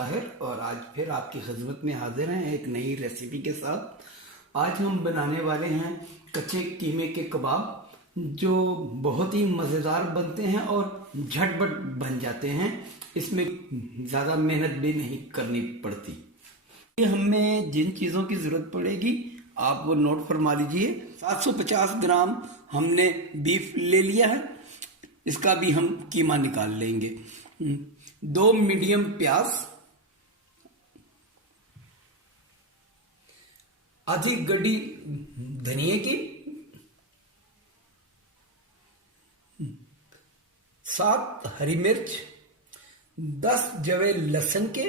ताहिर और आज फिर आपकी खिदमत में हाजिर हैं एक नई रेसिपी के साथ। आज हम बनाने वाले हैं कच्चे कीमे के कबाब जो बहुत ही मज़ेदार बनते हैं और झटपट बन जाते हैं। इसमें ज़्यादा मेहनत भी नहीं करनी पड़ती। ये हमें जिन चीज़ों की ज़रूरत पड़ेगी आप वो नोट फरमा लीजिए। 750 ग्राम हमने बीफ ले लिया है, इसका भी हम कीमा निकाल लेंगे। 2 मीडियम प्याज, आधी गड्डी धनिए की, 7 हरी मिर्च, 10 जवे लहसुन के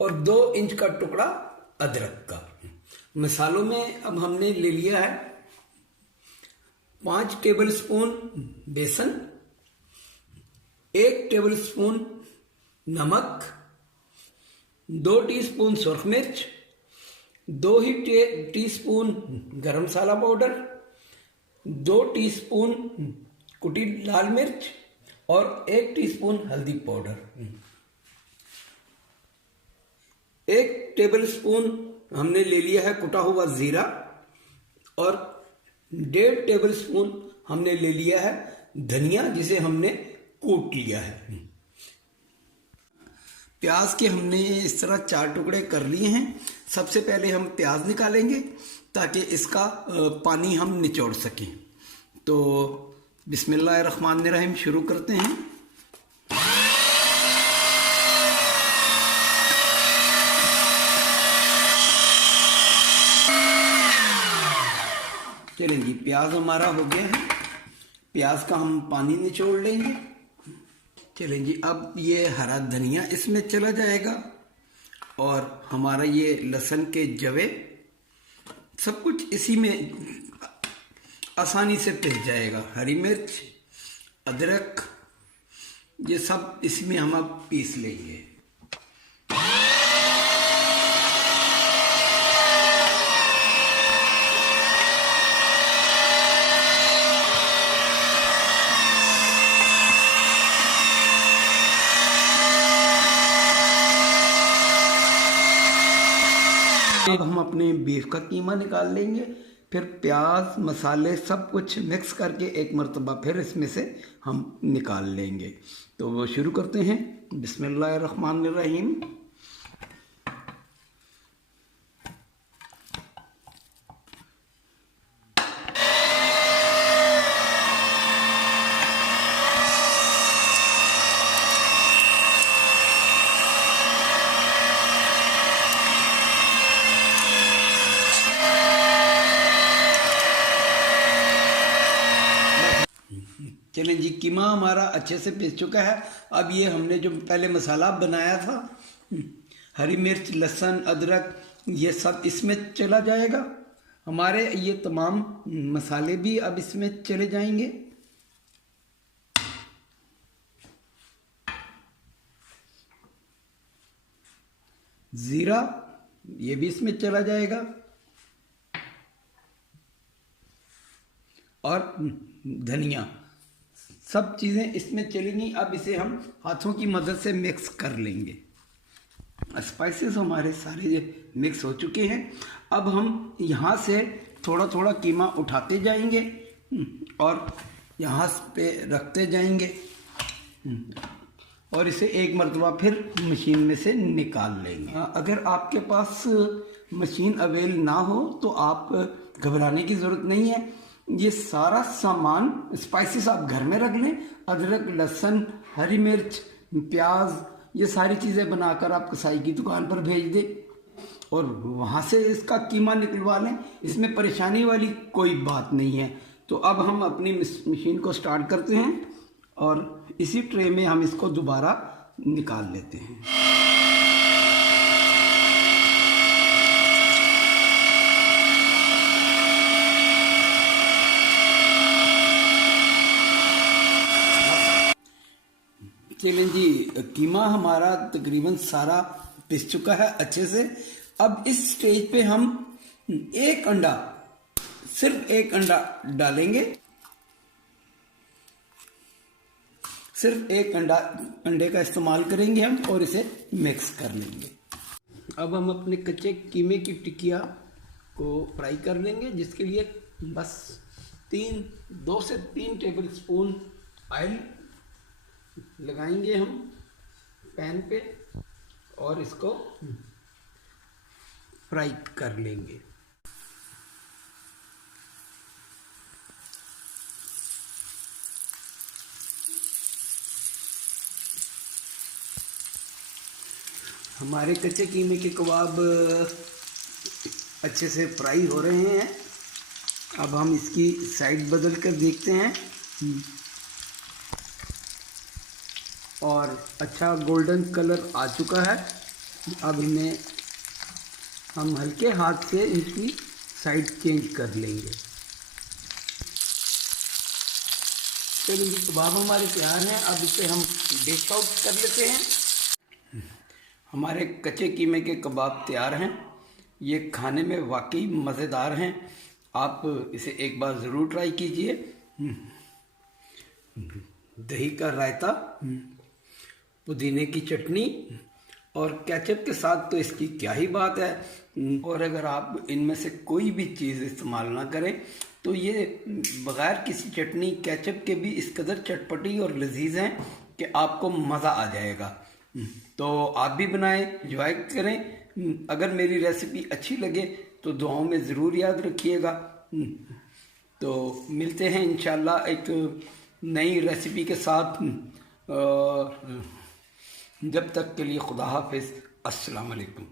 और 2 इंच का टुकड़ा अदरक का। मसालों में अब हमने ले लिया है 5 टेबलस्पून बेसन, 1 टेबलस्पून नमक, 2 टीस्पून सुरख मिर्च, 2 ही टीस्पून गरम मसाला पाउडर, 2 टीस्पून कुटी लाल मिर्च और 1 टीस्पून हल्दी पाउडर, 1 टेबलस्पून हमने ले लिया है कुटा हुआ जीरा और 1.5 टेबलस्पून हमने ले लिया है धनिया जिसे हमने कूट लिया है। प्याज के हमने इस तरह 4 टुकड़े कर लिए हैं। सबसे पहले हम प्याज निकालेंगे ताकि इसका पानी हम निचोड़ सकें। तो बिस्मिल्लाहिर्रहमानिर्रहीम शुरू करते हैं। चलें जी, प्याज हमारा हो गया है। प्याज का हम पानी निचोड़ लेंगे। चलें जी, अब ये हरा धनिया इसमें चला जाएगा और हमारा ये लहसुन के जवे सब कुछ इसी में आसानी से पिस जाएगा। हरी मिर्च, अदरक, ये सब इसमें हम अब पीस लेंगे। अब हम अपने बीफ का कीमा निकाल लेंगे। फिर प्याज मसाले सब कुछ मिक्स करके एक मरतबा फिर इसमें से हम निकाल लेंगे। तो वो शुरू करते हैं। बिस्मिल्लाहिर्रहमानिर्रहीम। चलें जी, कीमा हमारा अच्छे से पिस चुका है। अब ये हमने जो पहले मसाला बनाया था, हरी मिर्च, लहसुन, अदरक, ये सब इसमें चला जाएगा। हमारे ये तमाम मसाले भी अब इसमें चले जाएंगे। जीरा ये भी इसमें चला जाएगा और धनिया, सब चीज़ें इसमें चलेंगी। अब इसे हम हाथों की मदद से मिक्स कर लेंगे। स्पाइसेस हमारे सारे मिक्स हो चुके हैं। अब हम यहाँ से थोड़ा थोड़ा कीमा उठाते जाएंगे और यहाँ पे रखते जाएंगे और इसे एक मरतबा फिर मशीन में से निकाल लेंगे। अगर आपके पास मशीन अवेल ना हो तो आप घबराने की ज़रूरत नहीं है। ये सारा सामान स्पाइसेस आप घर में रख लें। अदरक, लहसुन, हरी मिर्च, प्याज, ये सारी चीज़ें बनाकर आप कसाई की दुकान पर भेज दें और वहाँ से इसका कीमा निकलवा लें। इसमें परेशानी वाली कोई बात नहीं है। तो अब हम अपनी मशीन को स्टार्ट करते हैं और इसी ट्रे में हम इसको दोबारा निकाल लेते हैं। चलें जी, कीमा हमारा तकरीबन सारा पिस चुका है अच्छे से। अब इस स्टेज पे हम सिर्फ एक अंडा डालेंगे। सिर्फ एक अंडे का इस्तेमाल करेंगे हम और इसे मिक्स कर लेंगे। अब हम अपने कच्चे कीमे की टिकिया को फ्राई कर लेंगे, जिसके लिए बस 2 से 3 टेबल स्पून ऑयल लगाएंगे हम पैन पे और इसको फ्राई कर लेंगे। हमारे कच्चे कीमे के कबाब अच्छे से फ्राई हो रहे हैं। अब हम इसकी साइड बदल कर देखते हैं और अच्छा गोल्डन कलर आ चुका है। अब इन्हें हम हल्के हाथ से इनकी साइड चेंज कर लेंगे। चलिए कबाब हमारे तैयार हैं। अब इसे हम डिश आउट कर लेते हैं। हमारे कच्चे कीमे के कबाब तैयार हैं। ये खाने में वाकई मज़ेदार हैं। आप इसे एक बार ज़रूर ट्राई कीजिए। दही का रायता, पुदीने की चटनी और केचप के साथ तो इसकी क्या ही बात है। और अगर आप इनमें से कोई भी चीज़ इस्तेमाल ना करें तो ये बग़ैर किसी चटनी केचप के भी इस कदर चटपटी और लजीज हैं कि आपको मज़ा आ जाएगा। तो आप भी बनाएं, एंजॉय करें। अगर मेरी रेसिपी अच्छी लगे तो दुआओं में ज़रूर याद रखिएगा। तो मिलते हैं इंशाल्लाह एक नई रेसिपी के साथ। जब तक के लिए खुदा हाफिज़। अस्सलाम वालेकुम।